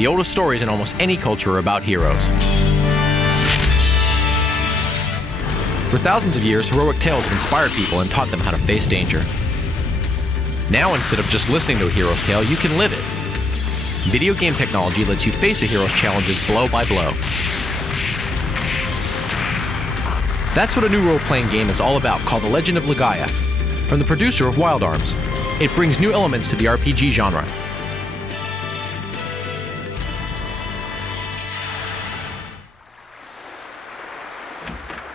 The oldest stories in almost any culture are about heroes. For thousands of years, heroic tales have inspired people and taught them how to face danger. Now, instead of just listening to a hero's tale, you can live it. Video game technology lets you face a hero's challenges blow by blow. That's what a new role-playing game is all about, called The Legend of Legaia, from the producer of Wild Arms. It brings new elements to the RPG genre.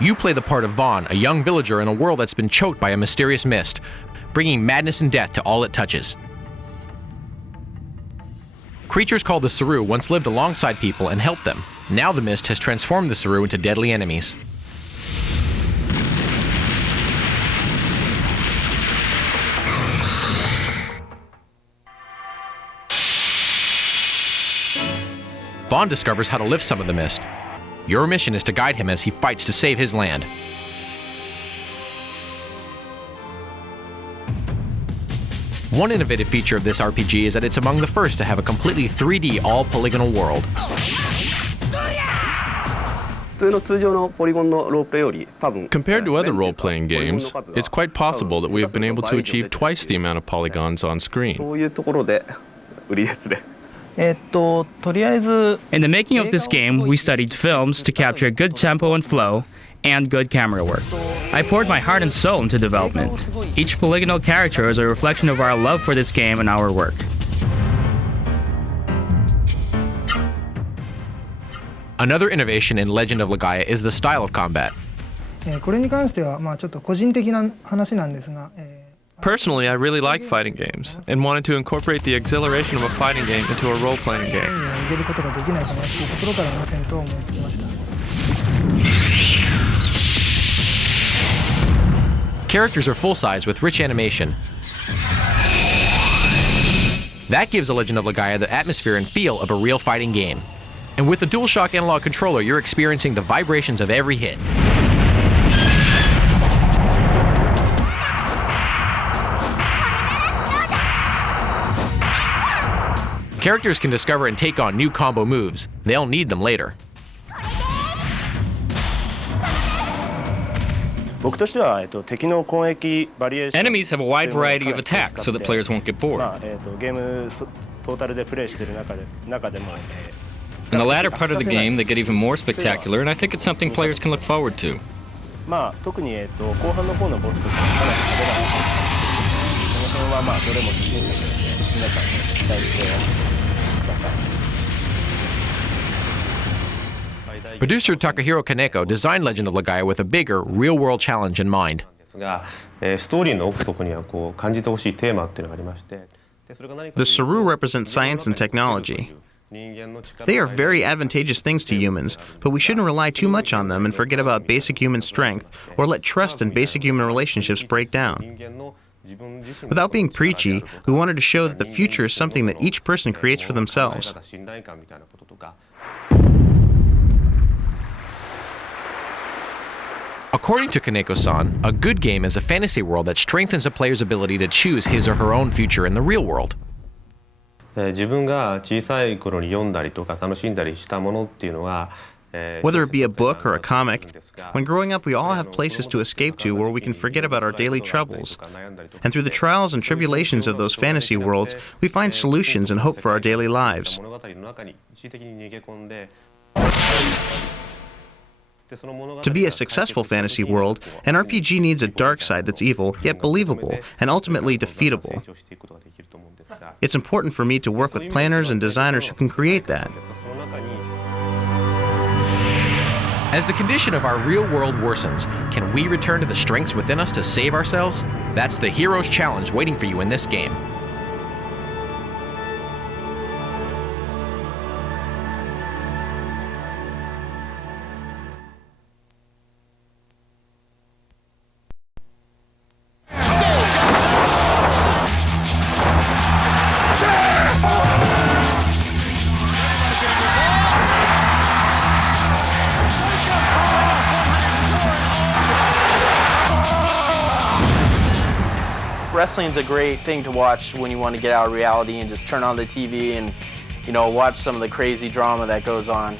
You play the part of Vaughn, a young villager in a world that's been choked by a mysterious mist, bringing madness and death to all it touches. Creatures called the Saru once lived alongside people and helped them. Now the mist has transformed the Saru into deadly enemies. Vaughn discovers how to lift some of the mist. Your mission is to guide him as he fights to save his land. One innovative feature of this RPG is that it's among the first to have a completely 3D all-polygonal world. Compared to other role-playing games, it's quite possible that we have been able to achieve twice the amount of polygons on screen. In the making of this game, we studied films to capture good tempo and flow, and good camera work. I poured my heart and soul into development. Each polygonal character is a reflection of our love for this game and our work. Another innovation in Legend of Legaia is the style of combat. Personally, I really like fighting games, and wanted to incorporate the exhilaration of a fighting game into a role-playing game. Characters are full-size with rich animation. That gives The Legend of Legaia the atmosphere and feel of a real fighting game. And with the DualShock analog controller, you're experiencing the vibrations of every hit. Characters can discover and take on new combo moves. They'll need them later. Enemies have a wide variety of attacks so that players won't get bored. In the latter part of the game, they get even more spectacular, and I think it's something players can look forward to. Producer Takahiro Kaneko designed Legend of Legaia with a bigger, real-world challenge in mind. The Saru represent science and technology. They are very advantageous things to humans, but we shouldn't rely too much on them and forget about basic human strength or let trust and basic human relationships break down. Without being preachy, we wanted to show that the future is something that each person creates for themselves. According to Kaneko-san, a good game is a fantasy world that strengthens a player's ability to choose his or her own future in the real world. Whether it be a book or a comic, when growing up we all have places to escape to where we can forget about our daily troubles. And through the trials and tribulations of those fantasy worlds, we find solutions and hope for our daily lives. To be a successful fantasy world, an RPG needs a dark side that's evil, yet believable, and ultimately defeatable. It's important for me to work with planners and designers who can create that. As the condition of our real world worsens, can we return to the strengths within us to save ourselves? That's the hero's challenge waiting for you in this game. Wrestling's a great thing to watch when you want to get out of reality and just turn on the TV and watch some of the crazy drama that goes on.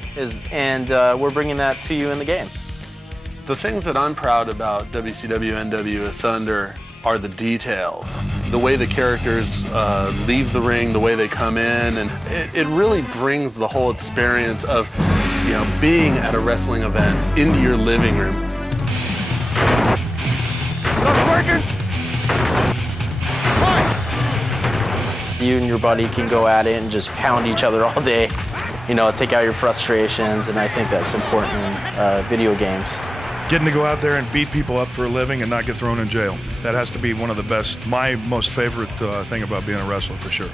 And we're bringing that to you in the game. The things that I'm proud about WCW NW Thunder are the details. The way the characters leave the ring, the way they come in, and it really brings the whole experience of being at a wrestling event into your living room. You and your buddy can go at it and just pound each other all day, take out your frustrations, and I think that's important in video games. Getting to go out there and beat people up for a living and not get thrown in jail. That has to be one of the best, my most favorite thing about being a wrestler, for sure.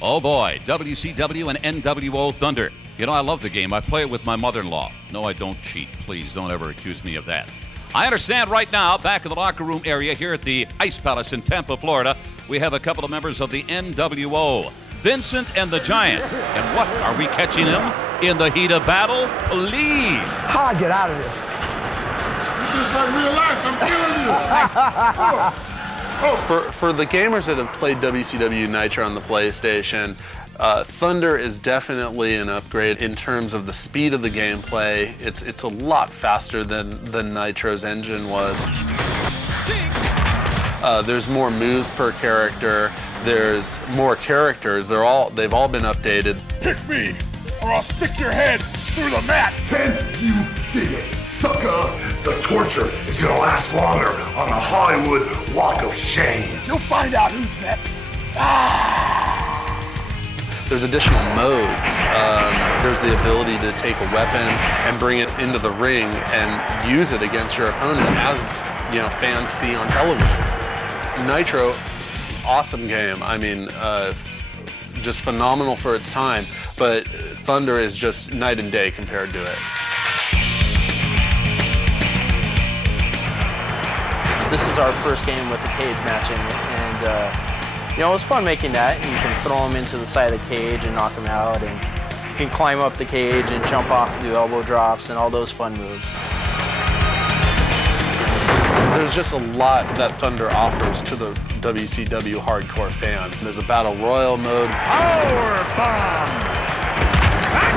Oh boy, WCW and NWO Thunder. I love the game. I play it with my mother-in-law. No, I don't cheat. Please don't ever accuse me of that. I understand right now, back in the locker room area here at the Ice Palace in Tampa, Florida, we have a couple of members of the NWO, Vincent and the Giant. And what, are we catching him in the heat of battle? Please. How I get out of this? Just like real life, I'm killing you. For the gamers that have played WCW Nitro on the PlayStation, Thunder is definitely an upgrade in terms of the speed of the gameplay. It's a lot faster than Nitro's engine was. There's more moves per character. There's more characters. They've all been updated. Pick me, or I'll stick your head through the mat. Can you dig it, sucker? The torture is gonna last longer on the Hollywood Walk of Shame. You'll find out who's next. There's additional modes. There's the ability to take a weapon and bring it into the ring and use it against your opponent, as fans see on television. Nitro, awesome game. I mean, just phenomenal for its time. But Thunder is just night and day compared to it. This is our first game with the cage matching, and it was fun making that. You can throw them into the side of the cage and knock them out, and you can climb up the cage and jump off and do elbow drops and all those fun moves. There's just a lot that Thunder offers to the WCW hardcore fan. There's a Battle Royal mode.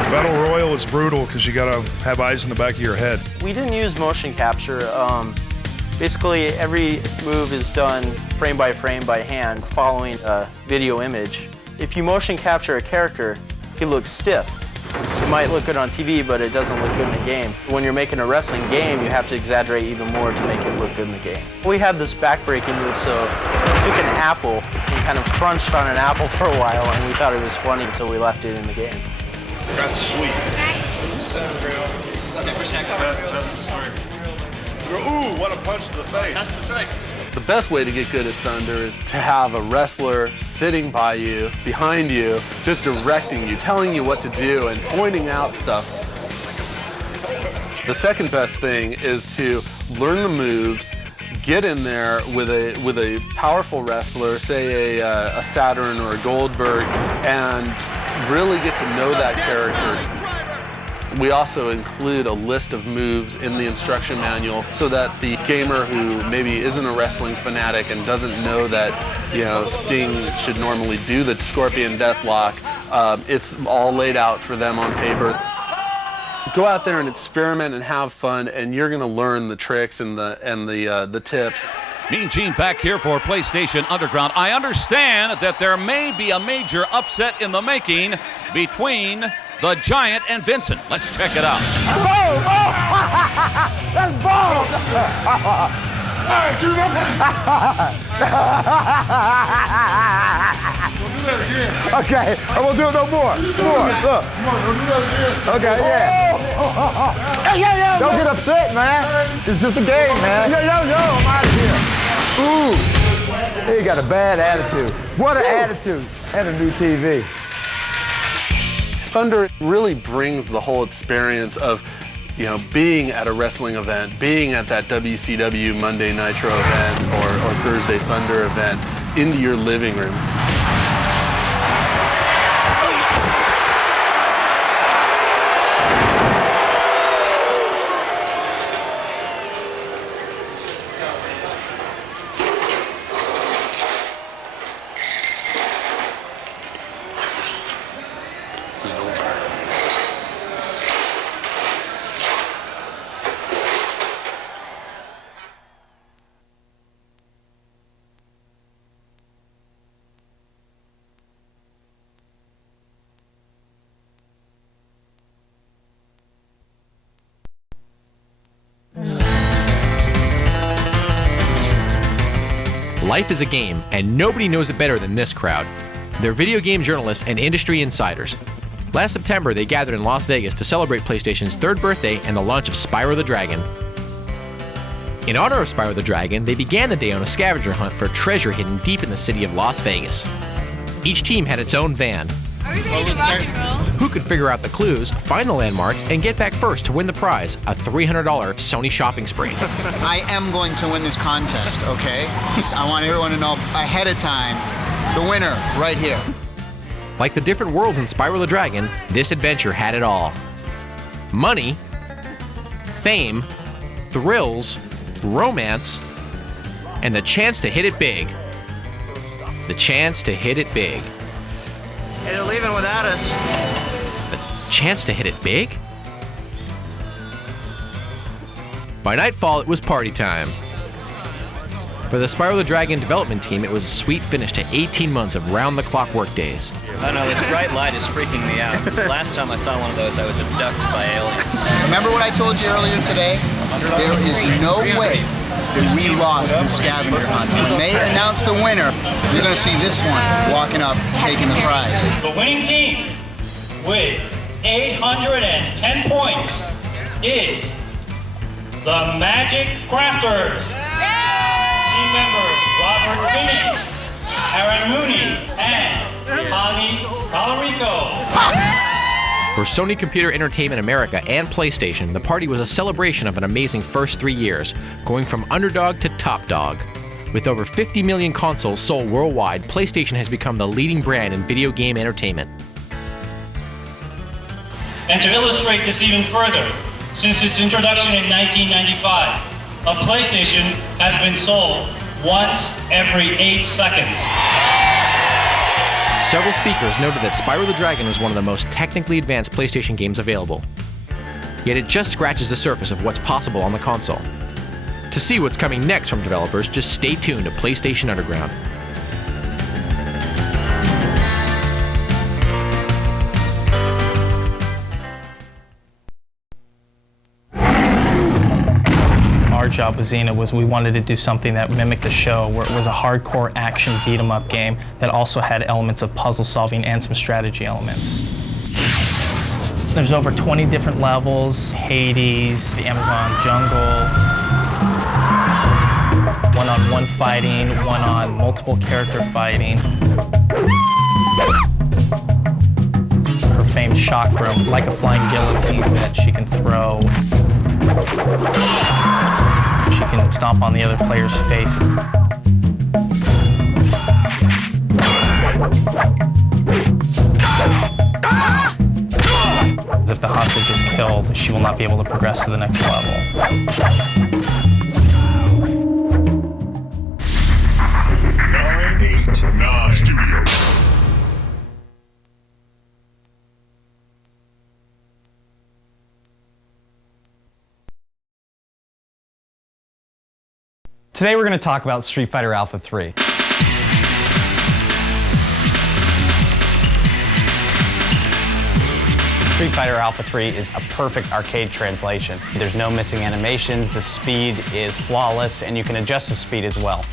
Battle Royal is brutal because you gotta have eyes in the back of your head. We didn't use motion capture. Basically, every move is done frame by hand, following a video image. If you motion capture a character, he looks stiff. It might look good on TV, but it doesn't look good in the game. When you're making a wrestling game, you have to exaggerate even more to make it look good in the game. We had this back-breaking move, so we took an apple and kind of crunched on an apple for a while, and we thought it was funny, so we left it in the game. That's sweet. Ooh, what a punch to the face. That's right. The best way to get good at Thunder is to have a wrestler sitting by you, behind you, just directing you, telling you what to do, and pointing out stuff. The second best thing is to learn the moves, get in there with a powerful wrestler, say a Saturn or a Goldberg, and really get to know that character. We also include a list of moves in the instruction manual so that the gamer who maybe isn't a wrestling fanatic and doesn't know that Sting should normally do the Scorpion Deathlock, it's all laid out for them on paper. Go out there and experiment and have fun, and you're going to learn the tricks and the tips. Mean Gene back here for PlayStation Underground. I understand that there may be a major upset in the making between the Giant and Vincent. Let's check it out. Boom! Oh! That's bold! Hey, do that again. Okay, I won't do it no more. More, look. Come on, don't do that again. Okay, yeah. Hey, yo, don't get upset, man. It's just a game, man. Yo, I'm out of here. Ooh, he got a bad attitude. What an attitude. And a new TV. Thunder really brings the whole experience of, being at a wrestling event, being at that WCW Monday Nitro event or Thursday Thunder event into your living room. Life is a game, and nobody knows it better than this crowd. They're video game journalists and industry insiders. Last September, they gathered in Las Vegas to celebrate PlayStation's 3rd birthday and the launch of Spyro the Dragon. In honor of Spyro the Dragon, they began the day on a scavenger hunt for treasure hidden deep in the city of Las Vegas. Each team had its own van. Are we ready to rock and roll? Who could figure out the clues, find the landmarks, and get back first to win the prize, a $300 Sony shopping spree. I am going to win this contest, okay? I want everyone to know ahead of time the winner right here. Like the different worlds in Spyro the Dragon, this adventure had it all. Money, fame, thrills, romance, and the chance to hit it big. The chance to hit it big. Hey, they're leaving without us. The chance to hit it big? By nightfall, it was party time. For the Spyro the Dragon development team, it was a sweet finish to 18 months of round-the-clock work days. I know, this bright light is freaking me out. This last time I saw one of those, I was abducted by aliens. Remember what I told you earlier today? There is no way that we lost the scavenger hunt. When they announce the winner, you're going to see this one walking up, taking the prize. The winning team with 810 points is the Magic Crafters. Team members Robert Phoenix, Aaron Mooney, and Tommy Calorico. For Sony Computer Entertainment America and PlayStation, the party was a celebration of an amazing first 3 years, going from underdog to top dog. With over 50 million consoles sold worldwide, PlayStation has become the leading brand in video game entertainment. And to illustrate this even further, since its introduction in 1995, a PlayStation has been sold once every 8 seconds. Several speakers noted that Spyro the Dragon was one of the most technically advanced PlayStation games available. Yet it just scratches the surface of what's possible on the console. To see what's coming next from developers, just stay tuned to PlayStation Underground. Our job with Xena was we wanted to do something that mimicked the show, where it was a hardcore action beat-em-up game that also had elements of puzzle solving and some strategy elements. There's over 20 different levels: Hades, the Amazon jungle, one-on-one fighting, one-on multiple character fighting. Her famed chakra, like a flying guillotine that she can throw. She can stomp on the other player's face. If the hostage is killed, she will not be able to progress to the next level. 989 Studios. Today we're going to talk about Street Fighter Alpha 3. Street Fighter Alpha 3 is a perfect arcade translation. There's no missing animations, the speed is flawless, and you can adjust the speed as well.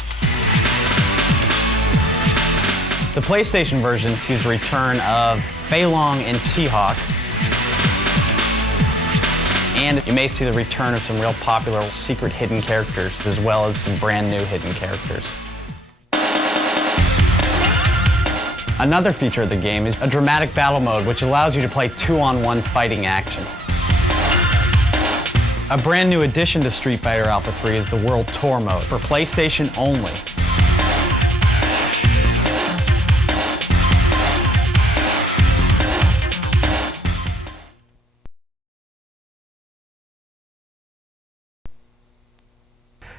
The PlayStation version sees the return of Fei Long and T-Hawk, and you may see the return of some real popular secret hidden characters, as well as some brand new hidden characters. Another feature of the game is a dramatic battle mode, which allows you to play 2-on-1 fighting action. A brand new addition to Street Fighter Alpha 3 is the World Tour mode, for PlayStation only.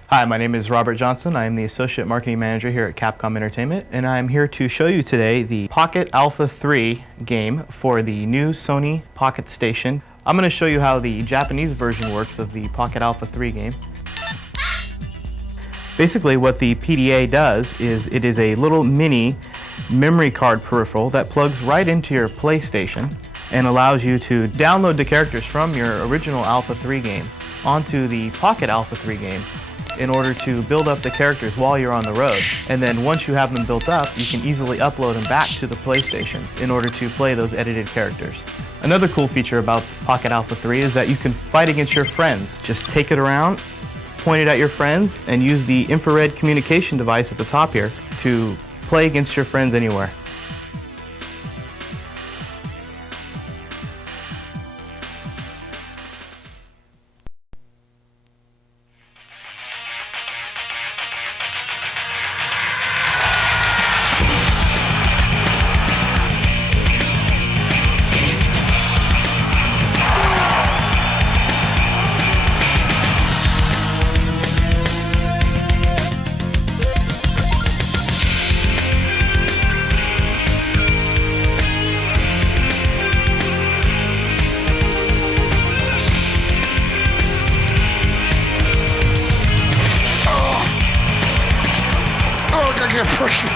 Hi, my name is Robert Johnson. I am the Associate Marketing Manager here at Capcom Entertainment, and I am here to show you today the Pocket Alpha 3 game for the new Sony Pocket Station. I'm going to show you how the Japanese version works of the Pocket Alpha 3 game. Basically, what the PDA does is it is a little mini memory card peripheral that plugs right into your PlayStation and allows you to download the characters from your original Alpha 3 game onto the Pocket Alpha 3 game in order to build up the characters while you're on the road. And then once you have them built up, you can easily upload them back to the PlayStation in order to play those edited characters. Another cool feature about Pocket Alpha 3 is that you can fight against your friends. Just take it around, point it at your friends, and use the infrared communication device at the top here to play against your friends anywhere. I can't push it.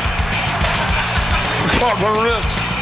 I caught my wrist.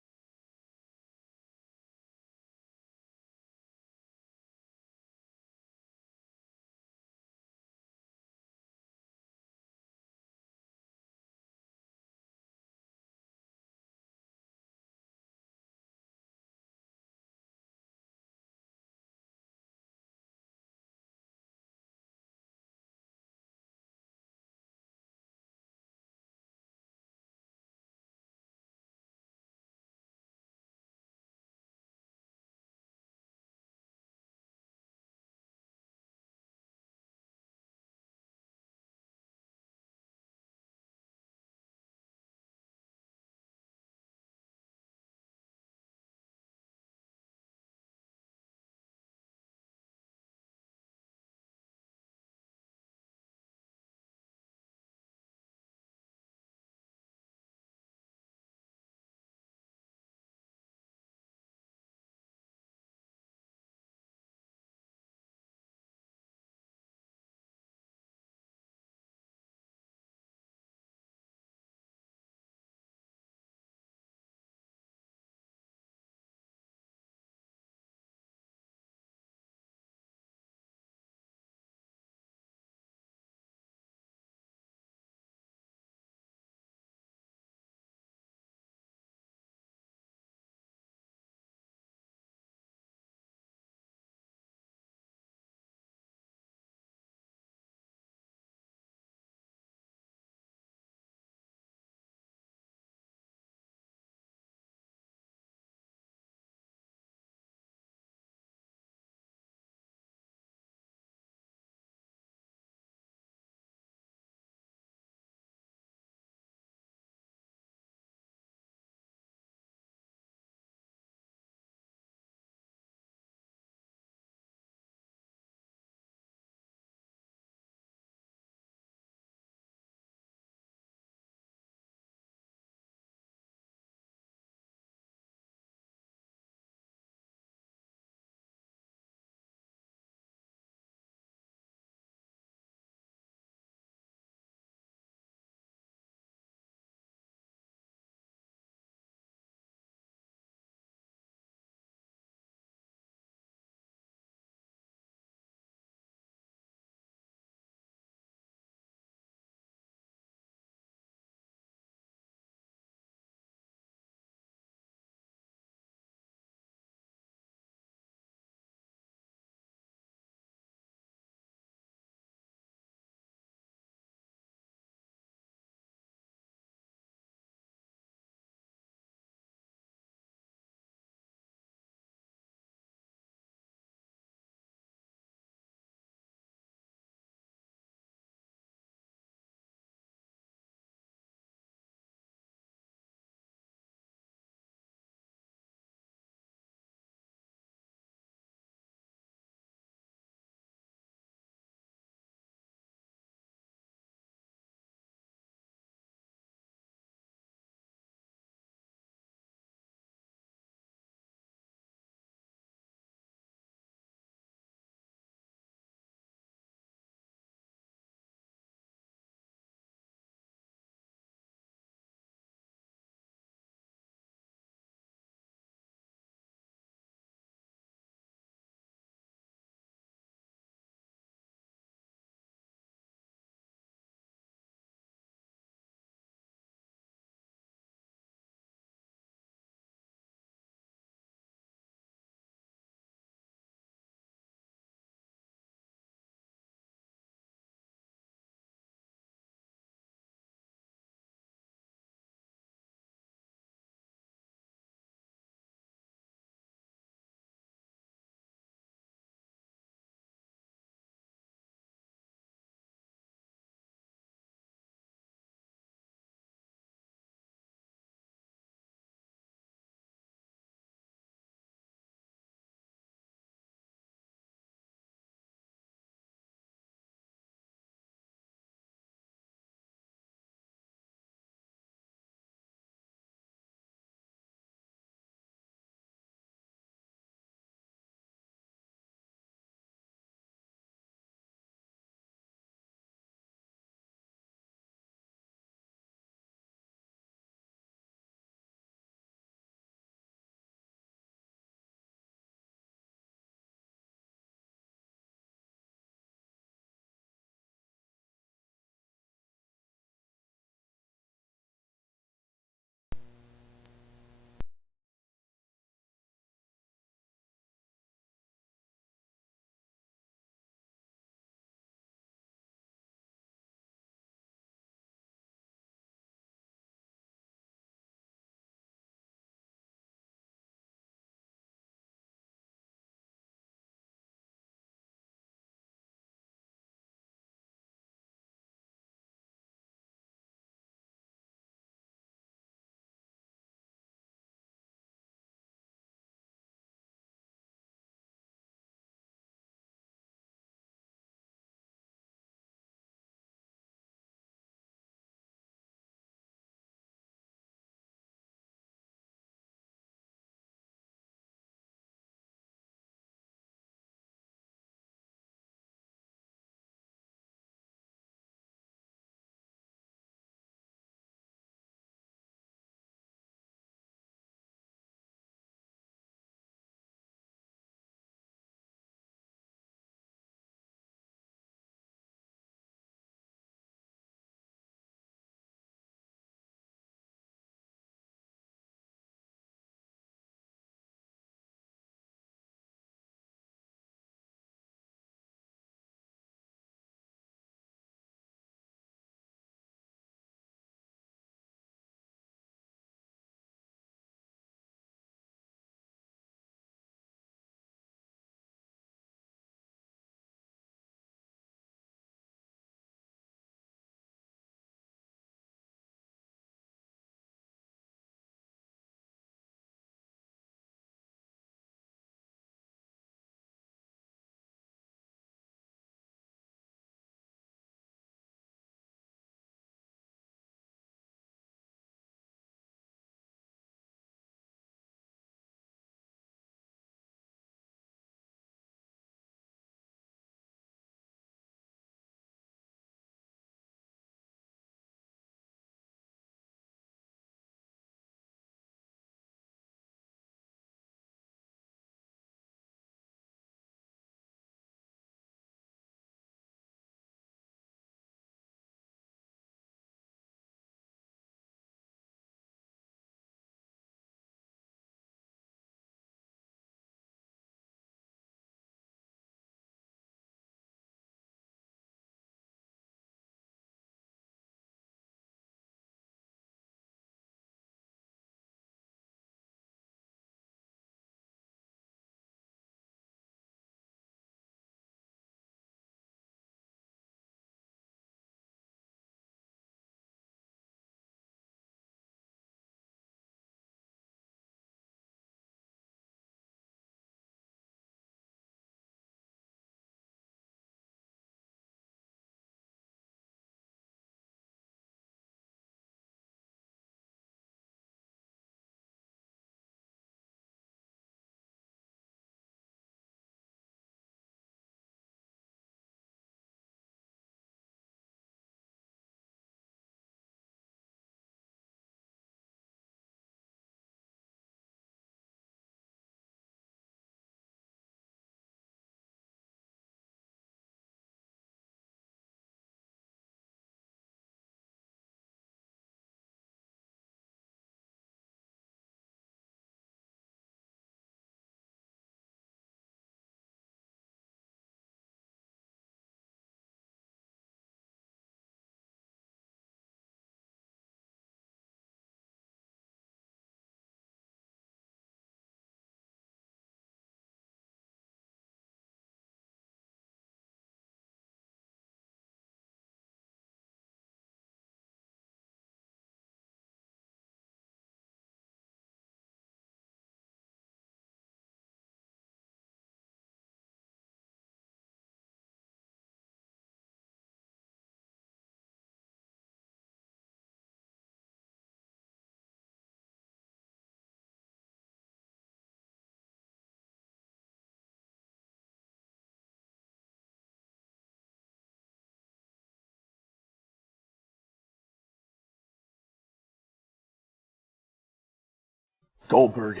Goldberg.